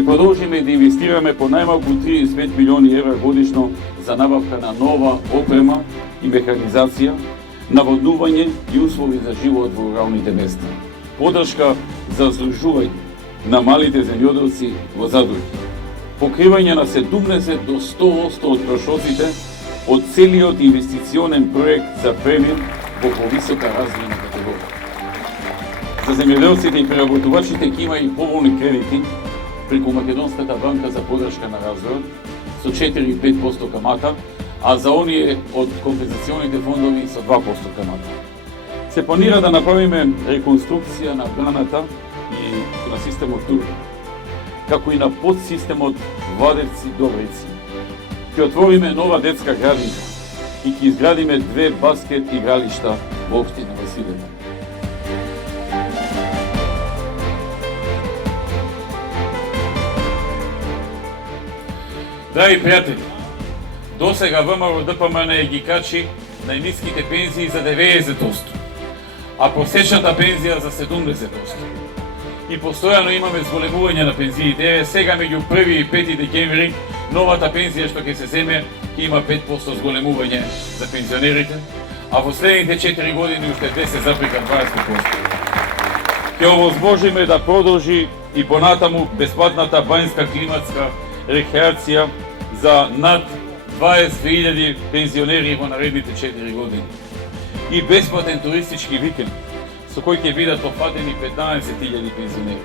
Ќе продолжиме да инвестираме по најмалку 35 милиони евра годишно за набавка на нова опрема и механизација, наводнување и услови за живот во руралните места. Подршка за здружување на малите земјоделци во задруги. Покривање на 70 до 100% од трошоците од целиот инвестиционен проект за премир во повисока развојна категорија. За земјоделците и преработувачите ќе има и поволни кредити преку Македонската банка за подршка на развојот со 4,5% камата, а за оние од компензационите фондови со 2% камата. Се планира да направиме реконструкција на браната и на системот Тур, како и на подсистемот Владевци-Добрици. Ќе отвориме нова детска градинка и ќе изградиме 2 баскет игралишта во општина Василево. Драги пријатели, досега ВМРО ДПМН ги качи најниските пензии за 90%, а просечната пензија за 70%. И постојано имаме зголемување на пензиите. Сега меѓу 1 и 5 декември новата пензија што ќе се земе ќе има 5% зголемување за пензионерите, а во следните 4 години уште 10,20%. Ќе овозможиме да продолжи и понатаму бесплатната бањска климатска рекреација за над 20.000 пензионери во наредните 4 години. И бесплатен туристички викенд, со кој ќе бидат опфатени 15.000 пензионери.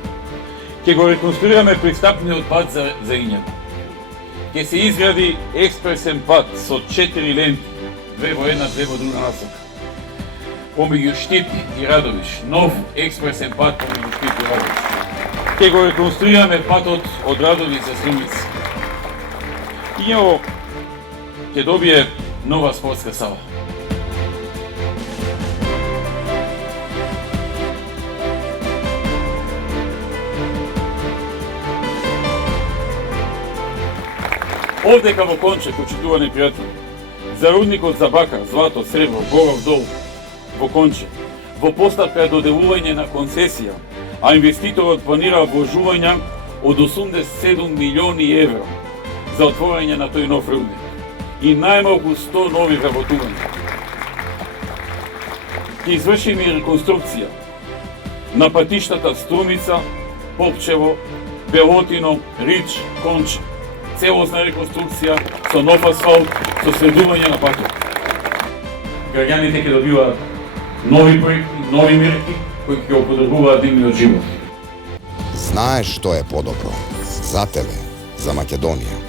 Ќе го реконструираме пристапниот пат за Инјата. Ќе се изгради експресен пат со 4 ленти, 2 во една, 2 во друга насока. Помеѓу Штип и Радовиш, нов експресен пат помеѓу Штип и Радовиш. Ќе го реконструираме патот од Радовиш за Струмица. Инјаво ќе добие нова спортска сала. Овдека во Конче, почитувани пријатели, за рудникот за бакар, злато, сребро, Боров дол во Конче, во постапка доделување на концесија, а инвеститорот планира вложувања од 87 милиони евра за отворање на тој нов рудник и најмалку 100 нови вработувања. Ќе извршиме и реконструкција на патиштата Струмица, Попчево, Белотино, Рич, Конче. Целосна реконструкција со нов асфалт, со средување на патот. Граѓаните ќе добиваат нови проекти, нови мерки кои ќе оподржуваат нивниот живот. Знаеш што е подобро за тебе, за Македонија.